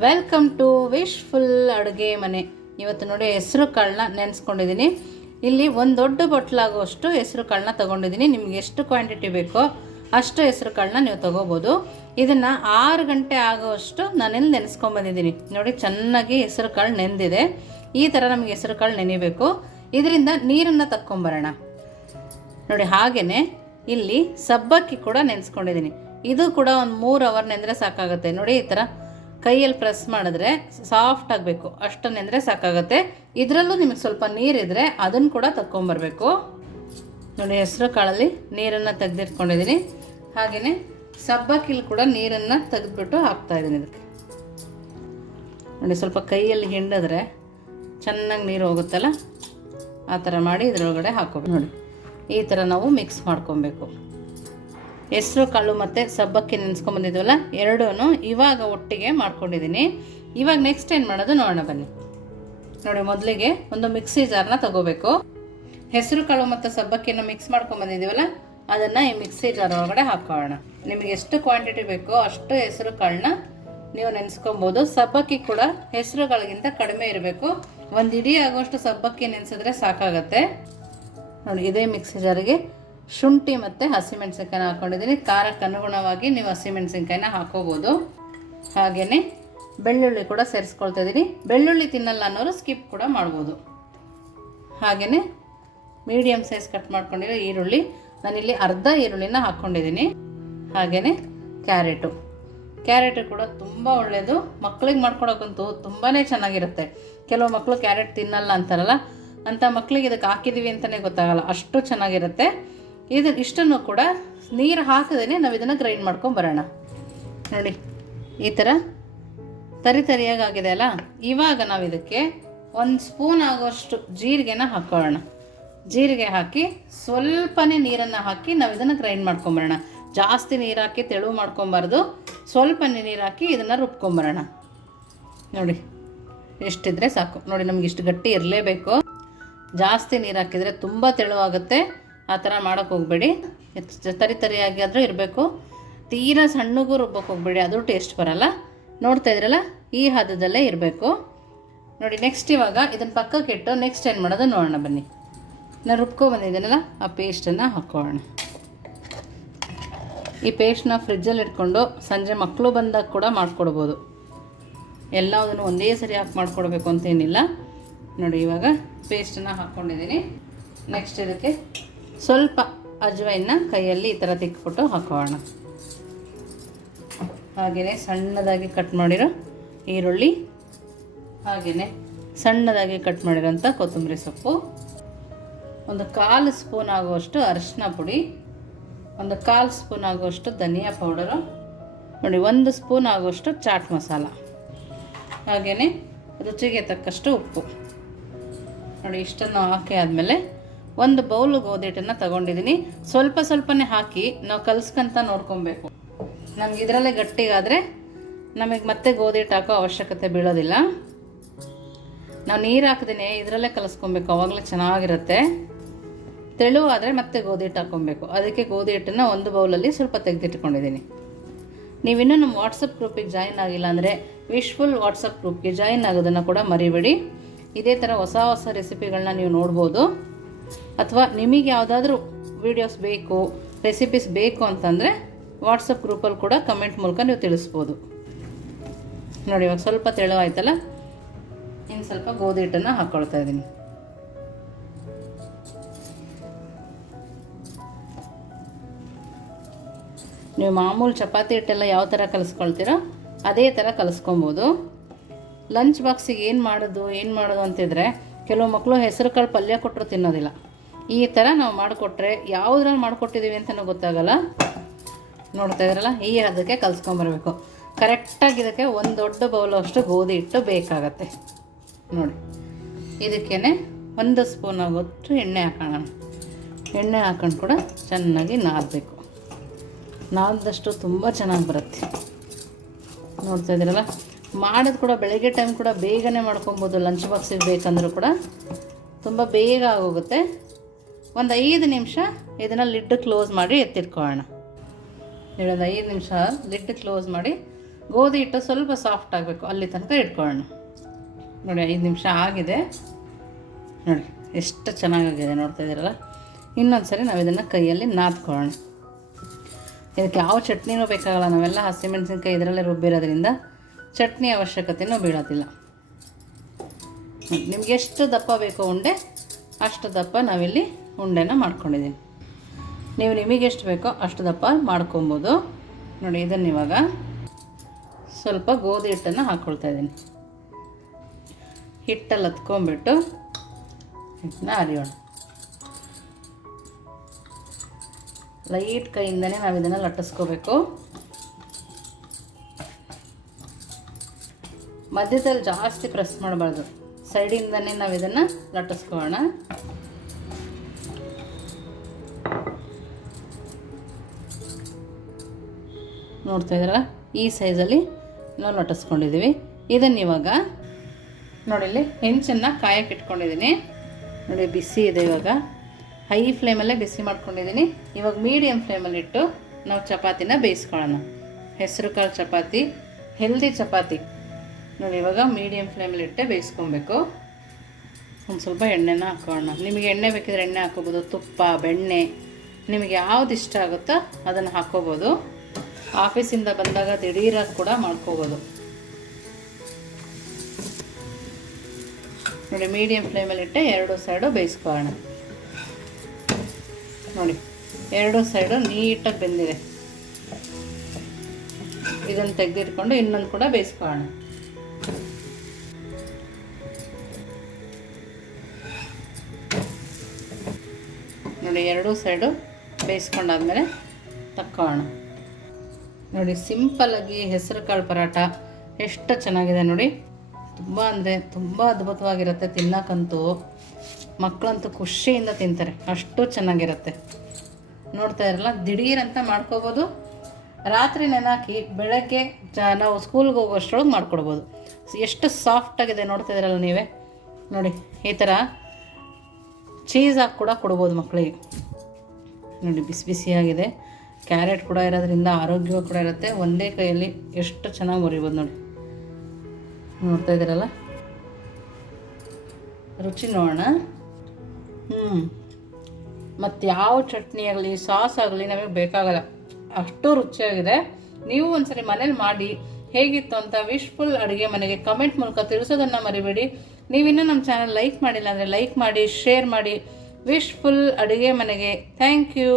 Welcome to wishful ಅಡುಗೆ ಮನೆ. ಇವತ್ತು ನೋಡಿ ಹೆಸರು ಕಾಳನ್ನ ನೆನೆಸ್ಕೊಂಡಿದ್ದೀನಿ. ಇಲ್ಲಿ ಒಂದು ದೊಡ್ಡ ಬಟ್ಲಾಗುವಷ್ಟು ಹೆಸರು ಕಾಳನ್ನ ತೊಗೊಂಡಿದ್ದೀನಿ. ನಿಮ್ಗೆ ಎಷ್ಟು ಕ್ವಾಂಟಿಟಿ ಬೇಕೋ ಅಷ್ಟು ಹೆಸರು ಕಾಳನ್ನ ನೀವು ತೊಗೋಬೋದು. ಇದನ್ನು 6 ಗಂಟೆ ಆಗೋವಷ್ಟು ನಾನೆಲ್ಲಿ ನೆನೆಸ್ಕೊಂಬಂದಿದ್ದೀನಿ. ನೋಡಿ ಚೆನ್ನಾಗಿ ಹೆಸರು ಕಾಳು ನೆಂದಿದೆ. ಈ ಥರ ನಮಗೆ ಹೆಸರು ಕಾಳು ನೆನಿಬೇಕು. ಇದರಿಂದ ನೀರನ್ನು ತಕ್ಕೊಂಬರೋಣ. ನೋಡಿ ಹಾಗೆಯೇ ಇಲ್ಲಿ ಸಬ್ಬಕ್ಕಿ ಕೂಡ ನೆನೆಸ್ಕೊಂಡಿದ್ದೀನಿ. ಇದು ಕೂಡ ಒಂದು 3 ಅವರ್ ನೆಂದರೆ ಸಾಕಾಗುತ್ತೆ. ನೋಡಿ ಈ ಥರ ಕೈಯಲ್ಲಿ ಪ್ರೆಸ್ ಮಾಡಿದ್ರೆ ಸಾಫ್ಟ್ ಆಗಬೇಕು, ಅಷ್ಟು ನೆಂದರೆ ಸಾಕಾಗುತ್ತೆ. ಇದರಲ್ಲೂ ನಿಮಗೆ ಸ್ವಲ್ಪ ನೀರಿದ್ರೆ ಅದನ್ನು ಕೂಡ ತಕ್ಕೊಂಬರ್ಬೇಕು. ನೋಡಿ ಹೆಸರು ಕಾಳಲ್ಲಿ ನೀರನ್ನು ತೆಗೆದಿಟ್ಕೊಂಡಿದ್ದೀನಿ. ಹಾಗೆಯೇ ಸಬ್ಬಕ್ಕಿಲಿ ಕೂಡ ನೀರನ್ನು ತೆಗೆದುಬಿಟ್ಟು ಹಾಕ್ತಾಯಿದ್ದೀನಿ. ಇದಕ್ಕೆ ನೋಡಿ ಸ್ವಲ್ಪ ಕೈಯಲ್ಲಿ ಹಿಂಡಿದ್ರೆ ಚೆನ್ನಾಗಿ ನೀರು ಹೋಗುತ್ತಲ್ಲ, ಆ ಥರ ಮಾಡಿ ಇದರೊಳಗಡೆ ಹಾಕೋಬೇಕು. ನೋಡಿ ಈ ಥರ ನಾವು ಮಿಕ್ಸ್ ಮಾಡ್ಕೊಬೇಕು. ಹೆಸರು ಕಾಳು ಮತ್ತು ಸಬ್ಬಕ್ಕಿ ನೆನೆಸ್ಕೊಂಬಂದಿದ್ವಲ್ಲ, ಎರಡೂ ಇವಾಗ ಒಟ್ಟಿಗೆ ಮಾಡ್ಕೊಂಡಿದ್ದೀನಿ. ಇವಾಗ ನೆಕ್ಸ್ಟ್ ಏನು ಮಾಡೋದು ನೋಡೋಣ ಬನ್ನಿ. ನೋಡಿ ಮೊದಲಿಗೆ ಒಂದು ಮಿಕ್ಸಿ ಜಾರ್ನ ತಗೋಬೇಕು. ಹೆಸರು ಕಾಳು ಮತ್ತು ಸಬ್ಬಕ್ಕಿನ ಮಿಕ್ಸ್ ಮಾಡ್ಕೊಂಬಂದಿದ್ದೀವಲ್ಲ, ಅದನ್ನು ಈ ಮಿಕ್ಸಿ ಜಾರ್ ಒಳಗಡೆ ಹಾಕೋಣ. ನಿಮಗೆ ಎಷ್ಟು ಕ್ವಾಂಟಿಟಿ ಬೇಕೋ ಅಷ್ಟು ಹೆಸರು ಕಾಳನ್ನ ನೀವು ನೆನೆಸ್ಕೊಬೋದು. ಸಬ್ಬಕ್ಕಿ ಕೂಡ ಹೆಸರು ಕಾಳಿಗಿಂತ ಕಡಿಮೆ ಇರಬೇಕು. ಒಂದು ಇಡೀ ಆಗೋಷ್ಟು ಸಬ್ಬಕ್ಕಿ ನೆನೆಸಿದ್ರೆ ಸಾಕಾಗತ್ತೆ. ನೋಡಿ ಇದೇ ಮಿಕ್ಸಿ ಜಾರಿಗೆ ಶುಂಠಿ ಮತ್ತು ಹಸಿಮೆಣಸಿನ್ಕಾಯಿನ ಹಾಕ್ಕೊಂಡಿದ್ದೀನಿ. ಖಾರಕ್ಕೆ ಅನುಗುಣವಾಗಿ ನೀವು ಹಸಿಮೆಣಸಿನ್ಕಾಯಿನ ಹಾಕೋಬೋದು. ಹಾಗೆಯೇ ಬೆಳ್ಳುಳ್ಳಿ ಕೂಡ ಸೇರಿಸ್ಕೊಳ್ತಾ ಇದ್ದೀನಿ. ಬೆಳ್ಳುಳ್ಳಿ ತಿನ್ನಲ್ಲ ಅನ್ನೋರು ಸ್ಕಿಪ್ ಕೂಡ ಮಾಡ್ಬೋದು. ಹಾಗೆಯೇ ಮೀಡಿಯಮ್ ಸೈಜ್ ಕಟ್ ಮಾಡ್ಕೊಂಡಿರೋ ಈರುಳ್ಳಿ, ನಾನಿಲ್ಲಿ ಅರ್ಧ ಈರುಳ್ಳಿನ ಹಾಕ್ಕೊಂಡಿದ್ದೀನಿ. ಹಾಗೆಯೇ ಕ್ಯಾರೆಟು ಕೂಡ ತುಂಬ ಒಳ್ಳೆಯದು. ಮಕ್ಕಳಿಗೆ ಮಾಡ್ಕೊಡೋಕ್ಕಂತೂ ತುಂಬಾ ಚೆನ್ನಾಗಿರುತ್ತೆ. ಕೆಲವು ಮಕ್ಕಳು ಕ್ಯಾರೆಟ್ ತಿನ್ನಲ್ಲ ಅಂತಾರಲ್ಲ, ಅಂಥ ಮಕ್ಕಳಿಗೆ ಇದಕ್ಕೆ ಹಾಕಿದ್ದೀವಿ ಅಂತಲೇ ಗೊತ್ತಾಗಲ್ಲ, ಅಷ್ಟು ಚೆನ್ನಾಗಿರುತ್ತೆ. ಇಷ್ಟನ್ನು ಕೂಡ ನೀರು ಹಾಕದೇ ನಾವು ಇದನ್ನು ಗ್ರೈಂಡ್ ಮಾಡ್ಕೊಂಡು ಬರೋಣ. ನೋಡಿ ಈ ಥರ ತರಿಯಾಗಿದೆ ಅಲ್ಲ. ಇವಾಗ ನಾವು ಇದಕ್ಕೆ 1 ಸ್ಪೂನ್ ಆಗುವಷ್ಟು ಜೀರಿಗೆನ ಹಾಕೊಳ್ಳೋಣ. ಜೀರಿಗೆ ಹಾಕಿ ಸ್ವಲ್ಪನೇ ನೀರನ್ನು ಹಾಕಿ ನಾವು ಇದನ್ನು ಗ್ರೈಂಡ್ ಮಾಡ್ಕೊಂಬರೋಣ. ಜಾಸ್ತಿ ನೀರು ಹಾಕಿ ತೆಳು ಮಾಡ್ಕೊಬಾರ್ದು, ಸ್ವಲ್ಪನೇ ನೀರು ಹಾಕಿ ಇದನ್ನು ರುಬ್ಕೊಂಬರೋಣ. ನೋಡಿ ಎಷ್ಟಿದ್ರೆ ಸಾಕು. ನೋಡಿ ನಮ್ಗೆ ಇಷ್ಟು ಗಟ್ಟಿ ಇರಲೇಬೇಕು. ಜಾಸ್ತಿ ನೀರು ಹಾಕಿದರೆ ತುಂಬ ತೆಳುವಾಗುತ್ತೆ. ಆ ಥರ ಮಾಡೋಕ್ಕೆ ಹೋಗಬೇಡಿ. ತರಿಯಾಗಿ ಆದರೂ ಇರಬೇಕು. ತೀರಾ ಸಣ್ಣಗೂ ರುಬ್ಬಕ್ಕೆ ಹೋಗಬೇಡಿ, ಅದು ಟೇಸ್ಟ್ ಬರೋಲ್ಲ. ನೋಡ್ತಾ ಇದ್ರಲ್ಲ, ಈ ಹದದಲ್ಲೇ ಇರಬೇಕು. ನೋಡಿ ನೆಕ್ಸ್ಟ್ ಇವಾಗ ಇದನ್ನು ಪಕ್ಕಕ್ಕೆ ಇಟ್ಟು ನೆಕ್ಸ್ಟ್ ಏನು ಮಾಡೋದು ನೋಡೋಣ ಬನ್ನಿ. ನಾನು ರುಬ್ಕೊಂಬಂದಿದ್ದೀನಲ್ಲ, ಆ ಪೇಸ್ಟನ್ನು ಹಾಕ್ಕೊಳ್ಳೋಣ. ಈ ಪೇಸ್ಟನ್ನ ಫ್ರಿಜ್ಜಲ್ಲಿ ಇಟ್ಕೊಂಡು ಸಂಜೆ ಮಕ್ಕಳು ಬಂದಾಗ ಕೂಡ ಮಾಡಿಕೊಡ್ಬೋದು. ಎಲ್ಲದನ್ನು ಒಂದೇ ಸರಿ ಹಾಕಿ ಮಾಡಿಕೊಡ್ಬೇಕು ಅಂತೇನಿಲ್ಲ. ನೋಡಿ ಇವಾಗ ಪೇಸ್ಟನ್ನು ಹಾಕ್ಕೊಂಡಿದ್ದೀನಿ. ನೆಕ್ಸ್ಟ್ ಇದಕ್ಕೆ ಸ್ವಲ್ಪ ಅಜ್ವೈನ ಕೈಯಲ್ಲಿ ಈ ಥರ ತಿಕ್ಬಿಟ್ಟು ಹಾಕೋಣ. ಹಾಗೆಯೇ ಸಣ್ಣದಾಗಿ ಕಟ್ ಮಾಡಿರೋ ಈರುಳ್ಳಿ, ಹಾಗೆಯೇ ಸಣ್ಣದಾಗಿ ಕಟ್ ಮಾಡಿರೋಂಥ ಕೊತ್ತಂಬರಿ ಸೊಪ್ಪು, ಒಂದು 1/4 ಸ್ಪೂನ್ ಆಗುವಷ್ಟು ಅರಿಶಿನ ಪುಡಿ, ಒಂದು 1/4 ಸ್ಪೂನ್ ಆಗುವಷ್ಟು ಧನಿಯಾ ಪೌಡರು, ನೋಡಿ 1 ಸ್ಪೂನ್ ಆಗುವಷ್ಟು ಚಾಟ್ ಮಸಾಲ, ಹಾಗೆಯೇ ರುಚಿಗೆ ತಕ್ಕಷ್ಟು ಉಪ್ಪು. ನೋಡಿ ಇಷ್ಟನ್ನು ಹಾಕಿ ಆದಮೇಲೆ ಒಂದು ಬೌಲ್ ಗೋಧಿ ಹಿಟ್ಟನ್ನು ತಗೊಂಡಿದ್ದೀನಿ. ಸ್ವಲ್ಪನೇ ಹಾಕಿ ನಾವು ಕಲಿಸ್ಕೊಂತ ನೋಡ್ಕೊಬೇಕು. ನಮ್ಗೆ ಇದರಲ್ಲೇ ಗಟ್ಟಿಗಾದರೆ ನಮಗೆ ಮತ್ತೆ ಗೋಧಿ ಹಿಟ್ಟು ಹಾಕೋ ಅವಶ್ಯಕತೆ ಬೀಳೋದಿಲ್ಲ. ನಾವು ನೀರು ಹಾಕ್ದೇ ಇದರಲ್ಲೇ ಕಲಿಸ್ಕೊಬೇಕು, ಆವಾಗಲೇ ಚೆನ್ನಾಗಿರುತ್ತೆ. ತೆಳು ಆದರೆ ಮತ್ತೆ ಗೋಧಿ ಹಿಟ್ಟು ಹಾಕ್ಕೊಬೇಕು. ಅದಕ್ಕೆ ಗೋಧಿ ಹಿಟ್ಟನ್ನು ಒಂದು ಬೌಲಲ್ಲಿ ಸ್ವಲ್ಪ ತೆಗೆದಿಟ್ಕೊಂಡಿದ್ದೀನಿ. ನೀವಿನ್ನೂ ನಮ್ಮ ವಾಟ್ಸಪ್ ಗ್ರೂಪಿಗೆ ಜಾಯಿನ್ ಆಗಿಲ್ಲ ಅಂದರೆ ವಿಶ್ಫುಲ್ ವಾಟ್ಸಪ್ ಗ್ರೂಪ್ಗೆ ಜಾಯಿನ್ ಆಗೋದನ್ನು ಕೂಡ ಮರಿಬೇಡಿ. ಇದೇ ಥರ ಹೊಸ ರೆಸಿಪಿಗಳನ್ನ ನೀವು ನೋಡ್ಬೋದು. ಅಥವಾ ನಿಮಗೆ ಯಾವುದಾದ್ರೂ ವೀಡಿಯೋಸ್ ಬೇಕು, ರೆಸಿಪೀಸ್ ಬೇಕು ಅಂತಂದರೆ ವಾಟ್ಸಪ್ ಗ್ರೂಪಲ್ಲಿ ಕೂಡ ಕಮೆಂಟ್ ಮೂಲಕ ನೀವು ತಿಳಿಸ್ಬೋದು. ನೋಡಿ ಇವಾಗ ಸ್ವಲ್ಪ ತೆಳು ಆಯ್ತಲ್ಲ, ಇನ್ನು ಸ್ವಲ್ಪ ಗೋಧಿ ಹಿಟ್ಟನ್ನು ಹಾಕ್ಕೊಳ್ತಾ ಇದ್ದೀನಿ. ನೀವು ಮಾಮೂಲು ಚಪಾತಿ ಹಿಟ್ಟೆಲ್ಲ ಯಾವ ಥರ ಕಲಿಸ್ಕೊಳ್ತೀರೋ ಅದೇ ಥರ ಕಲಿಸ್ಕೊಬೋದು. ಲಂಚ್ ಬಾಕ್ಸಿಗೆ ಏನು ಮಾಡೋದು ಅಂತಿದ್ರೆ ಕೆಲವು ಮಕ್ಕಳು ಹೆಸರು ಕಾಳು ಪಲ್ಯ ಕೊಟ್ಟರು ತಿನ್ನೋದಿಲ್ಲ. ಈ ಥರ ನಾವು ಮಾಡಿಕೊಟ್ರೆ ಯಾವುದ್ರಲ್ಲಿ ಮಾಡಿಕೊಟ್ಟಿದ್ದೀವಿ ಅಂತಲೂ ಗೊತ್ತಾಗಲ್ಲ. ನೋಡ್ತಾ ಇದ್ರಲ್ಲ, ಈ ಹದಕ್ಕೆ ಕಲಿಸ್ಕೊಂಬರ್ಬೇಕು. ಕರೆಕ್ಟಾಗಿ ಇದಕ್ಕೆ ಒಂದು ದೊಡ್ಡ ಬೌಲು ಅಷ್ಟು ಗೋಧಿ ಹಿಟ್ಟು ಬೇಕಾಗತ್ತೆ. ನೋಡಿ ಇದಕ್ಕೇ 1 ಸ್ಪೂನ್ ಆಗೋಷ್ಟು ಎಣ್ಣೆ ಹಾಕೋಣ. ಎಣ್ಣೆ ಹಾಕೊಂಡು ಕೂಡ ಚೆನ್ನಾಗಿ ನಾದಬೇಕು. ನಾದಿದಷ್ಟು ತುಂಬ ಚೆನ್ನಾಗಿ ಬರುತ್ತೆ. ನೋಡ್ತಾ ಇದ್ದೀರಲ್ಲ, ಮಾಡೋದು ಕೂಡ ಬೆಳಗ್ಗೆ ಟೈಮ್ ಕೂಡ ಬೇಗನೆ ಮಾಡ್ಕೊಬೋದು. ಲಂಚ್ ಬಾಕ್ಸಿಗೆ ಬೇಕಂದ್ರೂ ಕೂಡ ತುಂಬ ಬೇಗ ಆಗೋಗುತ್ತೆ. ಒಂದು 5 ನಿಮಿಷ ಇದನ್ನು ಲಿಡ್ ಕ್ಲೋಸ್ ಮಾಡಿ ಎತ್ತಿಟ್ಕೊಳ್ಳೋಣ. 5 ನಿಮಿಷ ಲಿಡ್ ಕ್ಲೋಸ್ ಮಾಡಿ ಗೋಧಿ ಹಿಟ್ಟು ಸ್ವಲ್ಪ ಸಾಫ್ಟ್ ಆಗಬೇಕು, ಅಲ್ಲಿ ತನಕ ಇಟ್ಕೊಳ್ಳೋಣ. ನೋಡಿ 5 ನಿಮಿಷ ಆಗಿದೆ. ನೋಡಿ ಎಷ್ಟು ಚೆನ್ನಾಗಾಗಿದೆ, ನೋಡ್ತಾ ಇದ್ದೀರಲ್ಲ. ಇನ್ನೊಂದು ಸರಿ ನಾವು ಇದನ್ನು ಕೈಯಲ್ಲಿ ನಾದ್ಕೊಳ್ಳೋಣ. ಇದಕ್ಕೆ ಯಾವ ಚಟ್ನಿನೂ ಬೇಕಾಗಲ್ಲ, ನಾವೆಲ್ಲ ಹಸಿಮೆಣಸಿನ್ಕಾಯಿ ಇದರಲ್ಲೇ ರುಬ್ಬಿರೋದ್ರಿಂದ ಚಟ್ನಿ ಅವಶ್ಯಕತೆಯೂ ಬೀಳೋದಿಲ್ಲ. ನಿಮ್ಗೆ ಎಷ್ಟು ದಪ್ಪ ಬೇಕೋ ಉಂಡೆ ಅಷ್ಟು ದಪ್ಪ ನಾವಿಲ್ಲಿ ಉಂಡೆನ ಮಾಡ್ಕೊಂಡಿದ್ದೀನಿ. ನೀವು ನಿಮಗೆಷ್ಟು ಬೇಕೋ ಅಷ್ಟು ದಪ್ಪ ಮಾಡ್ಕೊಬೋದು. ನೋಡಿ ಇದನ್ನು ಇವಾಗ ಸ್ವಲ್ಪ ಗೋಧಿ ಹಿಟ್ಟನ್ನು ಹಾಕ್ಕೊಳ್ತಾ ಇದ್ದೀನಿ. ಹಿಟ್ಟಲ್ಲಿ ಹತ್ಕೊಂಡ್ಬಿಟ್ಟು ಹಿಟ್ಟನ್ನ ಅರಿಯೋಣ. ಲೈಟ್ ಕೈಯಿಂದನೇ ನಾವು ಇದನ್ನು ಲಟ್ಟಿಸ್ಕೋಬೇಕು. ಮಧ್ಯದಲ್ಲಿ ಜಾಸ್ತಿ ಪ್ರೆಸ್ ಮಾಡಬಾರ್ದು, ಸೈಡಿಂದನೇ ನಾವು ಇದನ್ನು ಲಟ್ಟಿಸ್ಕೊಳ್ಳೋಣ. ನೋಡ್ತಾ ಇದ್ದೀರಾ, ಈ ಸೈಜಲ್ಲಿ ನಾವು ಲಟ್ಟಿಸ್ಕೊಂಡಿದ್ದೀವಿ. ಇದನ್ನು ಇವಾಗ ನೋಡಿ ಇಲ್ಲಿ ಹೆಂಚನ್ನು ಕಾಯಕ್ಕೆ ಇಟ್ಕೊಂಡಿದ್ದೀನಿ. ನೋಡಿ ಬಿಸಿ ಇದೆ, ಇವಾಗ ಹೈ ಫ್ಲೇಮಲ್ಲೇ ಬಿಸಿ ಮಾಡ್ಕೊಂಡಿದ್ದೀನಿ. ಇವಾಗ ಮೀಡಿಯಮ್ ಫ್ಲೇಮಲ್ಲಿಟ್ಟು ನಾವು ಚಪಾತಿನ ಬೇಯಿಸ್ಕೊಳ್ಳೋಣ. ಹೆಸರು ಕಾಳು ಚಪಾತಿ, ಹೆಲ್ದಿ ಚಪಾತಿ. ನೋಡಿ ಇವಾಗ ಮೀಡಿಯಮ್ ಫ್ಲೇಮಲ್ಲಿಟ್ಟೆ ಬೇಯಿಸ್ಕೊಬೇಕು. ಒಂದು ಸ್ವಲ್ಪ ಎಣ್ಣೆನ ಹಾಕೋಣ. ನಿಮಗೆ ಎಣ್ಣೆ ಬೇಕಿದ್ರೆ ಎಣ್ಣೆ ಹಾಕೋಬೋದು, ತುಪ್ಪ, ಬೆಣ್ಣೆ, ನಿಮಗೆ ಯಾವ್ದು ಇಷ್ಟ ಆಗುತ್ತೋ ಅದನ್ನು ಹಾಕೋಬೋದು. ಆಫೀಸಿಂದ ಬಂದಾಗ ದಿಢೀರಾಗಿ ಕೂಡ ಮಾಡ್ಕೋಬೋದು. ನೋಡಿ ಮೀಡಿಯಮ್ ಫ್ಲೇಮಲ್ಲಿಟ್ಟೆ 2 ಸೈಡು ಬೇಯಿಸ್ಕೊಳ್ಳೋಣ. ನೋಡಿ 2 ಸೈಡು ನೀಟಾಗಿ ಬೆಂದಿದೆ. ಇದನ್ನು ತೆಗೆದಿಟ್ಕೊಂಡು ಇನ್ನೊಂದು ಕೂಡ ಬೇಯಿಸ್ಕೊಳ್ಳೋಣ. ನೋಡಿ 2 ಸೈಡು ಬೇಯಿಸ್ಕೊಂಡಾದ್ಮೇಲೆ ತಕ್ಕೊಳ್ಳೋಣ. ನೋಡಿ ಸಿಂಪಲ್ಲಾಗಿ ಹೆಸರು ಕಾಳು ಪರಾಟ ಎಷ್ಟು ಚೆನ್ನಾಗಿದೆ ನೋಡಿ. ತುಂಬ ಅಂದರೆ ತುಂಬ ಅದ್ಭುತವಾಗಿರುತ್ತೆ. ತಿನ್ನಕ್ಕಂತೂ ಮಕ್ಕಳಂತೂ ಖುಷಿಯಿಂದ ತಿಂತಾರೆ, ಅಷ್ಟು ಚೆನ್ನಾಗಿರುತ್ತೆ. ನೋಡ್ತಾ ಇರಲ್ಲ, ದಿಢೀರಂತ ಮಾಡ್ಕೋಬೋದು. ರಾತ್ರಿ ನೆನಾಕಿ ಬೆಳಗ್ಗೆ ನಾವು ಸ್ಕೂಲ್ಗೆ ಹೋಗೋಷ್ಟರೊಳಗೆ ಮಾಡ್ಕೊಡ್ಬೋದು. ಎಷ್ಟು ಸಾಫ್ಟಾಗಿದೆ ನೋಡ್ತಾ ಇದ್ದೀರಲ್ಲ ನೀವೇ. ನೋಡಿ ಈ ಥರ ಚೀಸ್ ಹಾಕಿ ಕೂಡ ಕೊಡ್ಬೋದು ಮಕ್ಕಳಿಗೆ. ನೋಡಿ ಬಿಸಿ ಬಿಸಿಯಾಗಿದೆ. ಕ್ಯಾರೆಟ್ ಕೂಡ ಇರೋದ್ರಿಂದ ಆರೋಗ್ಯ ಕೂಡ ಇರುತ್ತೆ. ಒಂದೇ ಕೈಯಲ್ಲಿ ಎಷ್ಟು ಚೆನ್ನಾಗಿ ಮುರಿಬೋದು ನೋಡಿ. ನೋಡ್ತಾ ಇದ್ದೀರಲ್ಲ, ರುಚಿ ನೋಡೋಣ. ಮತ್ತು ಯಾವ ಚಟ್ನಿ ಆಗಲಿ ಸಾಸ್ ಆಗಲಿ ನಮಗೆ ಬೇಕಾಗಲ್ಲ, ಅಷ್ಟು ರುಚಿಯಾಗಿದೆ. ನೀವು ಒಂದ್ಸರಿ ಮನೇಲಿ ಮಾಡಿ ಹೇಗಿತ್ತು ಅಂತ ವಿಶ್ಫುಲ್ ಅಡುಗೆ ಮನೆಗೆ ಕಮೆಂಟ್ ಮೂಲಕ ತಿಳಿಸೋದನ್ನು ಮರಿಬೇಡಿ. ನೀವಿನ್ನೂ ನಮ್ಮ ಚಾನಲ್ ಲೈಕ್ ಮಾಡಿಲ್ಲ ಅಂದರೆ ಲೈಕ್ ಮಾಡಿ, ಶೇರ್ ಮಾಡಿ. ವಿಶ್ಫುಲ್ ಅಡುಗೆ ಮನೆಗೆ ಥ್ಯಾಂಕ್ ಯು.